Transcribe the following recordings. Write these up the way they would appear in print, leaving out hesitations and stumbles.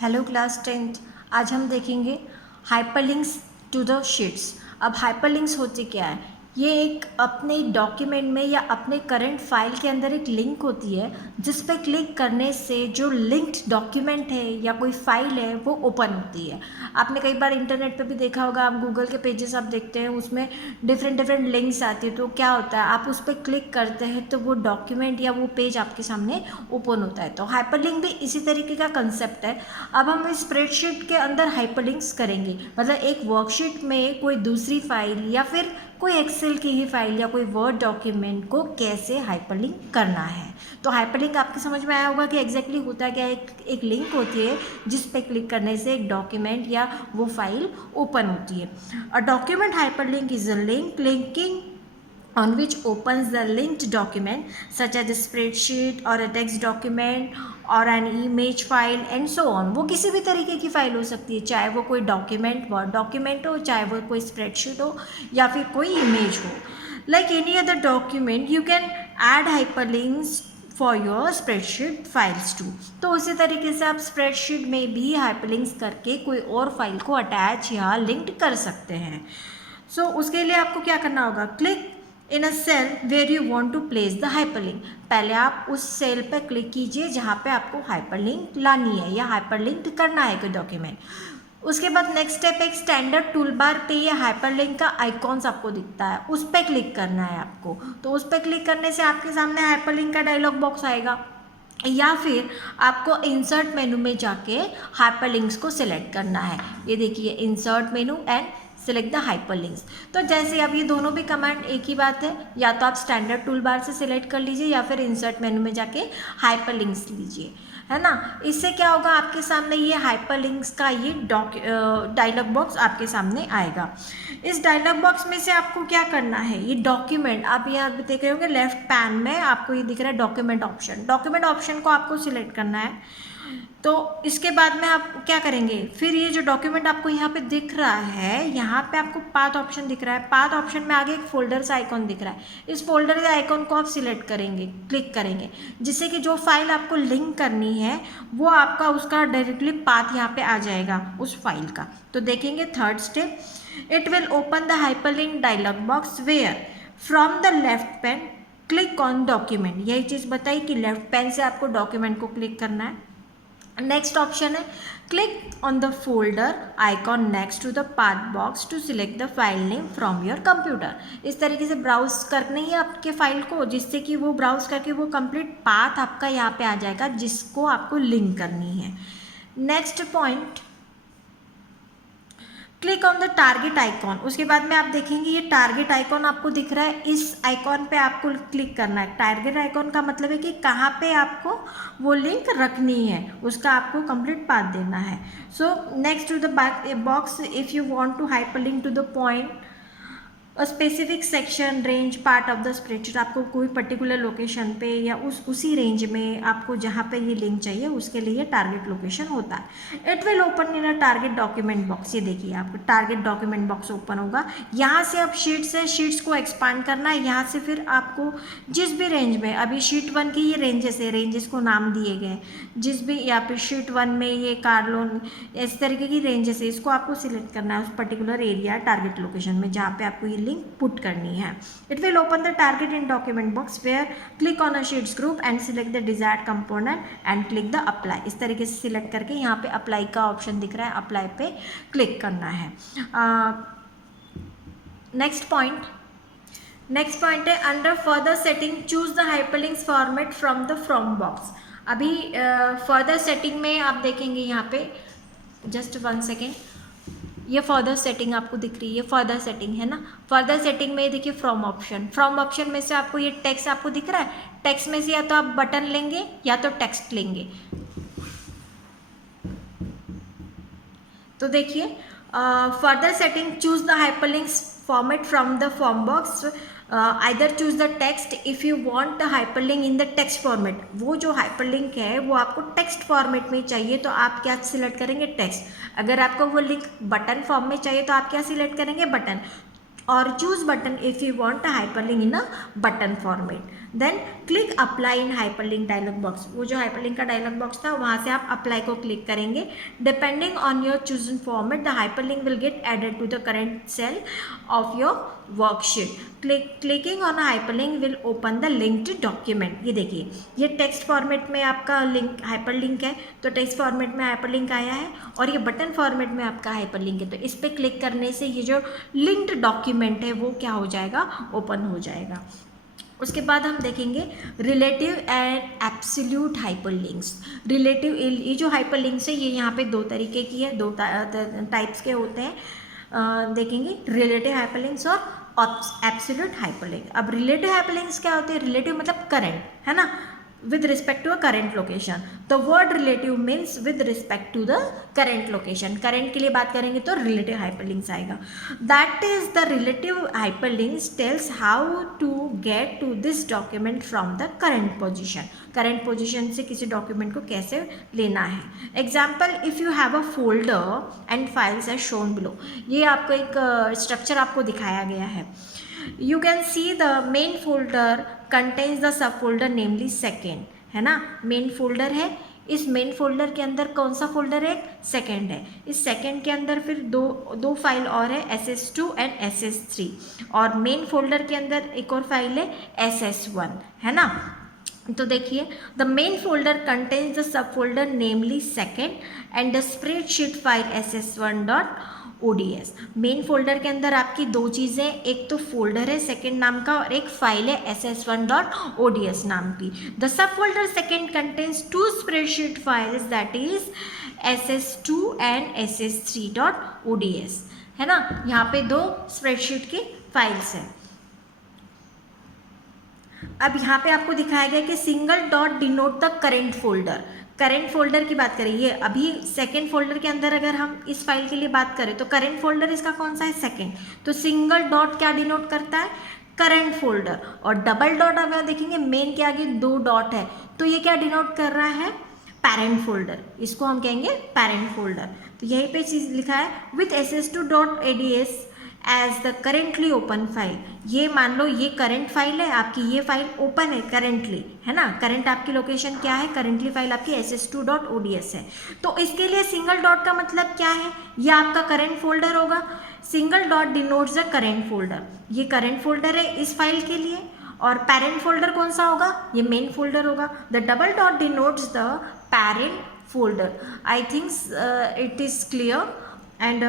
Hello class 10th। आज हम देखेंगे हाइपरलिंक्स टू द शीट्स। अब हाइपरलिंक्स होते क्या है? ये एक अपने डॉक्यूमेंट में या अपने करंट फाइल के अंदर एक लिंक होती है जिस पे क्लिक करने से जो लिंक्ड डॉक्यूमेंट है या कोई फाइल है वो ओपन होती है। आपने कई बार इंटरनेट पे भी देखा होगा, आप गूगल के पेजेस आप देखते हैं, उसमें डिफरेंट लिंक्स आती है। तो क्या होता है, आप उस पर क्लिक करते हैं तो वो डॉक्यूमेंट या वो पेज आपके सामने ओपन होता है। तो हाइपरलिंक भी इसी तरीके का कंसेप्ट है। अब हम इस स्प्रेडशीट के अंदर हाइपरलिंक्स करेंगे, मतलब एक वर्कशीट में कोई दूसरी फाइल या फिर कोई एक्सेल की ही फाइल या कोई वर्ड डॉक्यूमेंट को कैसे हाइपरलिंक करना है। तो हाइपरलिंक आपके समझ में आया होगा कि एग्जैक्टली होता क्या है। एक लिंक होती है जिस पे क्लिक करने से एक डॉक्यूमेंट या वो फाइल ओपन होती है। A document hyperlink is a link linking on which opens the linked document such as a spreadsheet or a text document और an image file and so on। वो किसी भी तरीके की फाइल हो सकती है, चाहे वो कोई डॉक्यूमेंट वर्ड डॉक्यूमेंट हो, चाहे वो कोई स्प्रेडशीट हो या फिर कोई इमेज हो। Like any other document you can add hyperlinks for your spreadsheet files too. तो उसी तरीके से आप स्प्रेडशीट में भी हाइपरलिंक्स करके कोई और फाइल को अटैच या लिंक्ड कर सकते हैं। सो उसके लिए आपको क्या करना होगा, click in a cell where you want to place the hyperlink. पहले आप उस सेल पर क्लिक कीजिए जहाँ पे आपको हाइपरलिंक लानी है या हाइपरलिंक करना है कोई डॉक्यूमेंट। उसके बाद नेक्स्ट स्टेप, एक स्टैंडर्ड टूल बार पे ये हाइपरलिंक का आइकॉन्स आपको दिखता है, उस पर क्लिक करना है आपको। तो उस पर क्लिक करने से आपके सामने हाइपरलिंक का डायलॉग बॉक्स आएगा, या फिर आपको इंसर्ट मेनू में जाके हाइपरलिंक्स को सिलेक्ट करना है। ये देखिए, insert menu and select the hyperlinks. तो जैसे अब ये दोनों भी कमांड एक ही बात है, या तो आप स्टैंडर्ड टूल बार से सिलेक्ट कर लीजिए या फिर इंसर्ट मेनू में जाके हाइपरलिंक्स लीजिए, है ना। इससे क्या होगा, आपके सामने ये हाइपरलिंक्स का ये डायलॉग बॉक्स आपके सामने आएगा। इस डायलॉग बॉक्स में से आपको क्या करना है, ये डॉक्यूमेंट आप यहाँ पे देख रहे होंगे लेफ्ट पैन में आपको ये दिख रहा है डॉक्यूमेंट ऑप्शन। डॉक्यूमेंट ऑप्शन को आपको सिलेक्ट करना है। तो इसके बाद में आप क्या करेंगे, फिर ये जो डॉक्यूमेंट आपको यहाँ पे दिख रहा है, यहाँ पे आपको पाथ ऑप्शन दिख रहा है। पाथ ऑप्शन में आगे एक फोल्डर का आइकॉन दिख रहा है, इस फोल्डर के आइकॉन को आप सिलेक्ट करेंगे, क्लिक करेंगे, जिससे कि जो फाइल आपको लिंक करनी है वो आपका उसका डायरेक्टली पाथ यहाँ पे आ जाएगा उस फाइल का। तो देखेंगे third step, it will open the hyperlink dialog box where from the left pane click on document. यही चीज़ बताई कि लेफ्ट पेन से आपको डॉक्यूमेंट को क्लिक करना है। नेक्स्ट ऑप्शन है click on the folder icon next to the path box to select the file name from your computer. इस तरीके से ब्राउज करनी है आपके फाइल को, जिससे कि वो ब्राउज करके वो कंप्लीट पाथ आपका यहाँ पे आ जाएगा जिसको आपको लिंक करनी है। Next point, click on the target icon. उसके बाद में आप देखेंगे ये टारगेट आइकॉन आपको दिख रहा है, इस आइकॉन पे आपको क्लिक करना है। टारगेट आइकॉन का मतलब है कि कहाँ पे आपको वो लिंक रखनी है, उसका आपको कंप्लीट पाथ देना है। So next to the box if you want to hyperlink to the point a specific section range part of the spreadsheet. आपको कोई पर्टिकुलर लोकेशन पे या उसी रेंज में आपको जहाँ पे ये लिंक चाहिए उसके लिए टारगेट लोकेशन होता है। It will open in a target document box. ये देखिए आपको टारगेट डॉक्यूमेंट बॉक्स ओपन होगा। यहाँ से आप शीट्स को एक्सपांड करना है। यहाँ से फिर आपको जिस भी रेंज में, अभी शीट 1 की ये रेंजेस को नाम दिए गए, जिस भी या फिर शीट 1 में ये कार लोन इस तरीके की रेंजेस है, इसको आपको सिलेक्ट करना है उस पर्टिकुलर एरिया टारगेट लोकेशन में जहाँ पे आपको ये लिंक पुट करनी है। It will open the target in document box where click on a sheets group and select the desired component and click the apply. इस तरीके से सिलेक्ट करके यहाँ पे अप्लाई का ऑप्शन दिख रहा है, अप्लाई पे क्लिक करना है। नेक्स्ट पॉइंट है under further setting choose the hyperlinks format from the from box. अभी फर्दर सेटिंग में आप देखेंगे यहाँ पे, जस्ट 1 सेकेंड, ये फर्दर सेटिंग आपको दिख रही है, ये फर्दर सेटिंग है ना। फर्दर सेटिंग में देखिए फ्रॉम ऑप्शन में से आपको ये टेक्स्ट आपको दिख रहा है। टेक्स्ट में से या तो आप बटन लेंगे या तो टेक्स्ट लेंगे। तो देखिए further setting choose the hyperlinks format from the form box, either choose the text if you want the hyperlink in the text format. वो जो हाइपरलिंक है वो आपको टेक्स्ट फॉर्मेट में चाहिए तो आप क्या सिलेक्ट करेंगे, टेक्स्ट। अगर आपको वो लिंक बटन फॉर्म में चाहिए तो आप क्या सिलेक्ट करेंगे, button. or choose button if you want a hyperlink in a button format. Then click apply in hyperlink dialog box. वो जो hyperlink का dialog box था वहाँ से आप apply को click करेंगे. Depending on your chosen format, the hyperlink will get added to the current cell of your worksheet. Clicking on a hyperlink will open the linked document. ये देखिए, ये टेक्स्ट फॉर्मेट में आपका लिंक हाइपरलिंक है, तो text format में hyperlink आया है, और ये बटन फॉर्मेट में आपका हाइपरलिंक है. तो इस पर क्लिक करने से ये जो लिंक्ड डॉक्यूमेंट है वो क्या हो जाएगा, ओपन हो जाएगा. उसके बाद हम देखेंगे relative and absolute hyperlinks. Relative, ये जो हाइपरलिंक्स है ये यहाँ पे दो तरीके की है, दो टाइप्स के होते हैं. देखेंगे रिलेटिव हाइपरलिंक्स और एब्सोल्यूट हाइपरलिंक. अब रिलेटिव हाइपरलिंक्स क्या होते हैं? रिलेटिव मतलब करंट, है ना, with respect to a current location. The word relative means with respect to the current location. current के लिए बात करेंगे तो relative hyperlinks आएगा. That is the relative hyperlinks tells how to get to this document from the current position. current position से किसी document को कैसे लेना है. Example, if you have a folder and files as shown below. ये आपको एक structure आपको दिखाया गया है. You can see the main folder contains the subfolder namely second, है ना. मेन फोल्डर है, इस मेन फोल्डर के अंदर कौन सा फोल्डर है? सेकेंड है. इस सेकेंड के अंदर फिर दो फाइल और है, SS2 एंड SS3, और मेन फोल्डर के अंदर एक और फाइल है SS1, है ना. तो देखिए, the main folder contains the sub folder namely second and the spreadsheet file SS1.ods. Main folder के अंदर आपकी दो चीज़ें, एक तो फोल्डर है सेकेंड नाम का और एक फाइल है SS1.ods नाम की. The sub folder second contains two spreadsheet files that is SS2 and SS3.ods, है ना. यहाँ पे दो स्प्रेडशीट की फाइल्स हैं. अब यहाँ पे आपको दिखाया गया कि single dot denote the current folder. Current folder की बात करें, ये अभी सेकेंड फोल्डर के अंदर अगर हम इस फाइल के लिए बात करें तो करेंट फोल्डर इसका कौन सा है? सेकेंड. तो सिंगल डॉट क्या डिनोट करता है? Current folder. और डबल डॉट अगर देखेंगे मेन के आगे दो डॉट है तो ये क्या डिनोट कर रहा है? Parent folder. इसको हम कहेंगे पेरेंट फोल्डर. तो यहीं पे चीज़ लिखा है with SS2.ads as the currently open file. ये मान लो ये करंट फाइल है आपकी, ये फाइल ओपन है करेंटली, है ना. करंट आपकी लोकेशन क्या है? करेंटली फाइल आपकी SS2.ods है. तो इसके लिए सिंगल डॉट का मतलब क्या है? ये आपका करंट फोल्डर होगा. Single dot denotes the current folder. ये करंट फोल्डर है इस फाइल के लिए, और पेरेंट फोल्डर कौन सा होगा? ये मेन फोल्डर होगा. The double dot denotes the parent folder. I think it is clear. And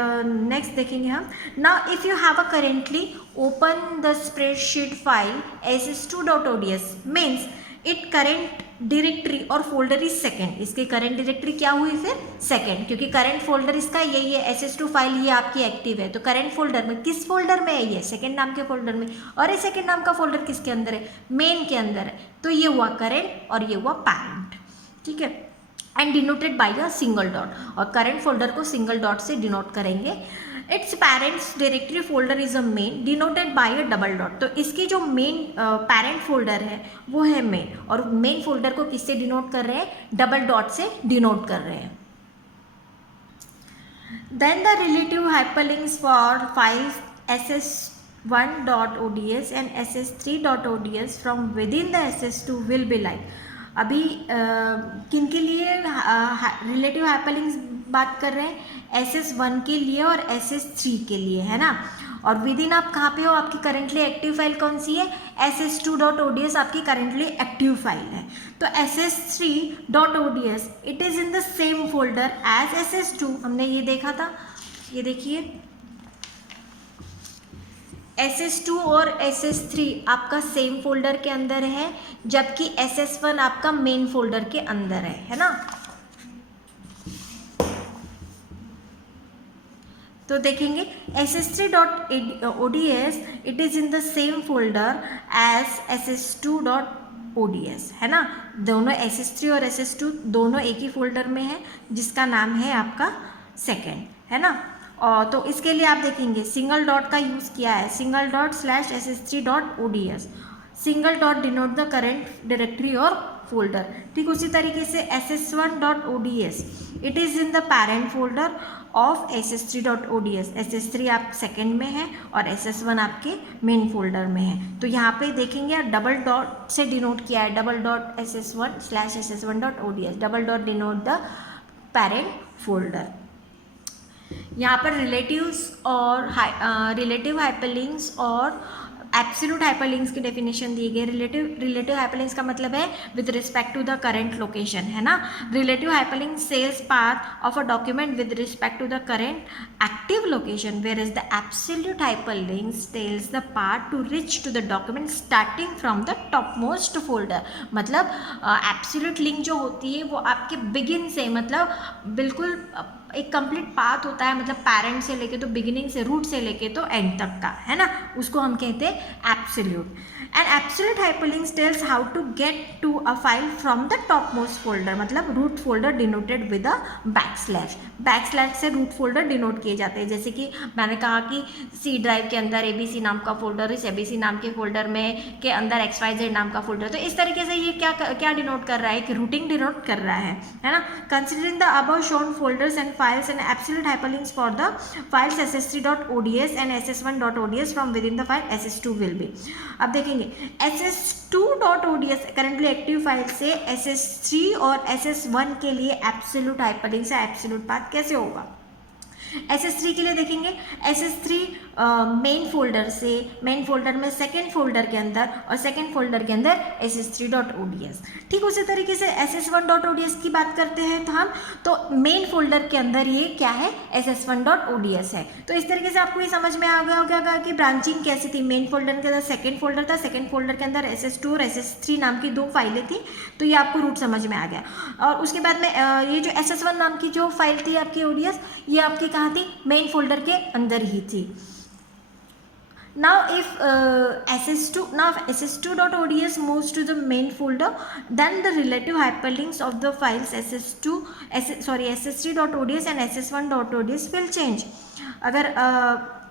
next देखेंगे हम. Now if you have a currently open the spreadsheet file SS2.ods means it current directory और folder is second. इसकी current directory क्या हुई फिर? Second, क्योंकि current folder इसका यही है. SS2 फाइल ये आपकी एक्टिव है, तो करंट फोल्डर में किस फोल्डर में है? ये सेकेंड नाम के फोल्डर में. और ये सेकेंड नाम का फोल्डर किसके अंदर है? मेन के अंदर है. तो ये हुआ करेंट और ये हुआ पेरेंट, ठीक है. And denoted by a single dot. और करंट फोल्डर को सिंगल डॉट से डिनोट करेंगे. Its parents directory folder is a main denoted by a double dot. तो इसकी जो मेन पेरेंट फोल्डर है वो है मेन, और मेन फोल्डर को किससे डिनोट कर रहे हैं? डबल डॉट से डिनोट कर रहे हैं. Then the relative hyperlinks for files SS1.ods and SS3.ods from within the SS2 will be like. अभी किन के लिए रिलेटिव हाइपरलिंक्स बात कर रहे हैं? SS1 के लिए और SS3 के लिए, है ना. और विद इन आप कहाँ पे हो? आपकी करेंटली एक्टिव फाइल कौन सी है? SS2.ods आपकी करेंटली एक्टिव फाइल है. तो SS3.ods it is in the same folder as SS2. हमने ये देखा था, ये देखिए SS2 और SS3 आपका सेम फोल्डर के अंदर है, जबकि SS1 आपका मेन फोल्डर के अंदर है ना. तो देखेंगे SS3.ods it is in the same folder as SS2.ods, है ना. दोनों SS3 और SS2 दोनों एक ही फोल्डर में है जिसका नाम है आपका सेकेंड, है ना. और तो इसके लिए आप देखेंगे सिंगल डॉट का यूज़ किया है. Single dot /SS3.ods. Single dot denote the current directory और फोल्डर। ठीक उसी तरीके से ss1.ods it is in the parent folder of ss3.ods। ss3 आप सेकेंड में है और ss1 आपके मेन फोल्डर में है। तो यहाँ पे देखेंगे डबल डॉट से डिनोट किया है, double dot ss1/ss1.ods, double dot denote the parent folder. यहाँ पर रिलेटिव्स और रिलेटिव हाइपरलिंक्स और एब्सोल्यूट हाइपरलिंक्स की डेफिनेशन दी गई। रिलेटिव हाइपरलिंक्स का मतलब है with respect to the current location, है ना। Relative hyperlink sells path of a document with respect to the current active location, where is the absolute hyperlinks tells the path to reach to the document starting from the top most folder. मतलब absolute link जो होती है वो आपके begin से, मतलब बिल्कुल एक कंप्लीट पाथ होता है, मतलब पैरेंट से लेके तो बिगिनिंग से, रूट से लेके तो एंड तक का, है ना, उसको हम कहते हैं absolute. And absolute hyperlinks tells how to get to a file from the top most folder, मतलब root folder denoted with a backslash. Backslash से रूट फोल्डर डिनोट किए जाते हैं। जैसे कि मैंने कहा कि सी ड्राइव के अंदर ABC नाम का फोल्डर, इस ABC नाम के फोल्डर में के अंदर XYZ नाम का फोल्डर। तो इस तरीके से ये क्या डिनोट कर रहा है कि रूटिंग डिनोट कर रहा है ना। Considering the above shown folders and files and absolute hyperlinks for the files ss3.ods and ss1.ods from within the file ss2 will be। अब देखेंगे ss2.ods करंटली एक्टिव फाइल से ss3 और ss1 के लिए एब्सोल्यूट हाइपरलिंक या absolute path कैसे होगा। SS3 के लिए देखेंगे SS3 मेन फोल्डर से, मेन फोल्डर में सेकेंड फोल्डर के अंदर और सेकेंड फोल्डर के अंदर ss3.ods। ठीक उसी तरीके से ss1.ods की बात करते हैं तो हम तो मेन फोल्डर के अंदर ये क्या है ss1.ods है। तो इस तरीके से आपको ये समझ में आ गया होगा कि ब्रांचिंग कैसी थी। मेन फोल्डर के अंदर सेकेंड फोल्डर था, सेकेंड फोल्डर के अंदर ss2 और ss3 नाम की दो फाइलें थी। तो ये आपको रूट समझ में आ गया। और उसके बाद में ये जो ss1 नाम की जो फाइल थी आपकी ods, ये आपकी कहाँ थी, मेन फोल्डर के अंदर ही थी। Now if ss2.ods moves to the main folder, then the relative hyperlinks of the files ss3.ods and ss1.ods will change। अगर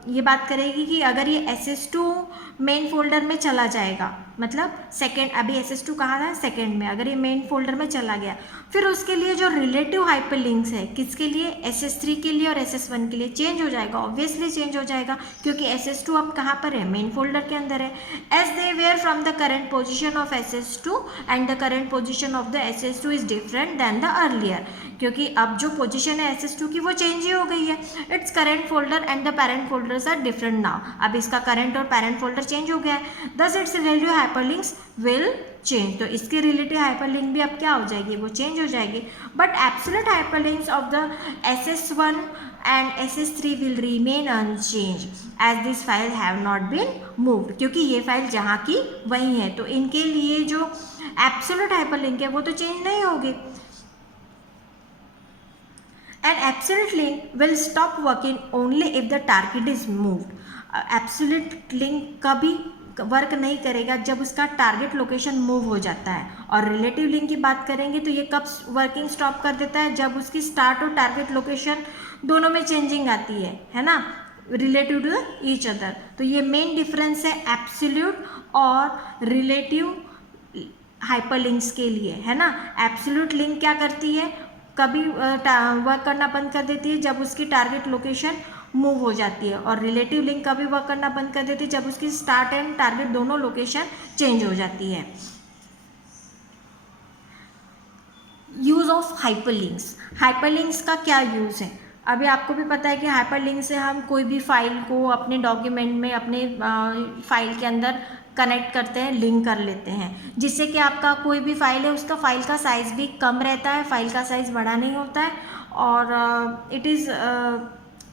ये बात करेगी कि अगर ये ss2 मेन फोल्डर में चला जाएगा, मतलब सेकेंड, अभी ss2 कहाँ था, सेकेंड में, अगर ये मेन फोल्डर में चला गया, फिर उसके लिए जो रिलेटिव हाइपरलिंक्स है किसके लिए, ss3 के लिए और ss1 के लिए चेंज हो जाएगा। ऑब्वियसली चेंज हो जाएगा क्योंकि ss2 अब कहाँ पर है, मेन फोल्डर के अंदर है। As they where from the current position of ss2 and the current position of the ss2 is different than the earlier, क्योंकि अब जो पोजीशन है ss2 की वो चेंज ही हो गई है। It's current folder and the parent folders are different now. अब इसका करेंट और पैरेंट फोल्डर चेंज हो गया है, दस it's relative hyperlinks will change. तो इसके रिलेटिव हाइपरलिंक भी अब क्या हो जाएगी, वो चेंज हो जाएगी। But absolute hyperlinks of the ss1 and ss3 will remain unchange as this file have not been moved, क्योंकि ये फाइल जहाँ की वही है। तो इनके लिए जो एब्सोल्यूट हाइपरलिंक है वो तो चेंज नहीं होगी। An absolute link will stop working only if the target is moved। Absolute link कभी वर्क नहीं करेगा जब उसका टारगेट लोकेशन मूव हो जाता है। और रिलेटिव लिंक की बात करेंगे तो ये कब वर्किंग स्टॉप कर देता है, जब उसकी स्टार्ट और टारगेट लोकेशन दोनों में चेंजिंग आती है ना, रिलेटिव टू ईच अदर। तो ये मेन डिफरेंस है एब्सोल्यूट और रिलेटिव हाइपरलिंक्स के लिए, है ना। एब्सोल्यूट लिंक क्या करती है, कभी वर्क करना बंद कर देती है जब उसकी टारगेट लोकेशन मूव हो जाती है, और रिलेटिव लिंक कभी वर्क करना बंद कर देती है जब उसकी स्टार्ट एंड टारगेट दोनों लोकेशन चेंज हो जाती है। Use of hyperlinks. हाइपरलिंक्स का क्या यूज़ है, अभी आपको भी पता है कि हाइपरलिंक से हम कोई भी फाइल को अपने डॉक्यूमेंट में, अपने फाइल के अंदर कनेक्ट करते हैं, लिंक कर लेते हैं, जिससे कि आपका कोई भी फाइल है उसका फाइल का साइज़ भी कम रहता है, फाइल का साइज़ बड़ा नहीं होता है, और it is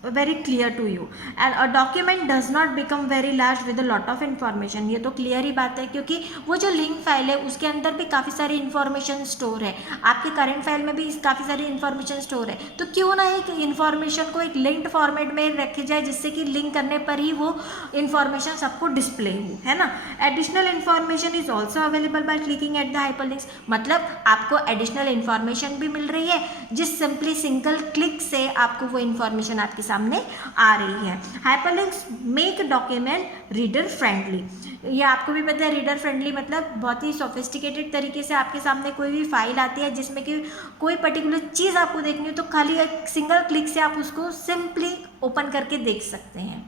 very clear to you and a document does not become very large with a lot of information। ये तो क्लियर ही बात है, क्योंकि वो जो लिंक फाइल है उसके अंदर भी काफ़ी सारी इन्फॉर्मेशन स्टोर है, आपके करंट फाइल में भी काफ़ी सारी इन्फॉर्मेशन स्टोर है। तो क्यों ना एक इन्फॉर्मेशन को एक लिंक्ड फॉर्मेट में रखी जाए, जिससे कि लिंक करने पर ही वो इन्फॉर्मेशन सबको डिस्प्ले हो, है ना। Additional information is also available by clicking at the hyperlinks, मतलब आपको एडिशनल इन्फॉर्मेशन भी मिल रही है जिस सिंपली सिंगल क्लिक से आपको वो इन्फॉर्मेशन आपके सामने आ रही है। Hyperlinks make document reader friendly. ये आपको भी पता है, रीडर फ्रेंडली मतलब बहुत ही सोफिस्टिकेटेड तरीके से आपके सामने कोई भी फाइल आती है जिसमें कि कोई पर्टिकुलर चीज़ आपको देखनी हो तो खाली एक सिंगल क्लिक से आप उसको सिंपली ओपन करके देख सकते हैं।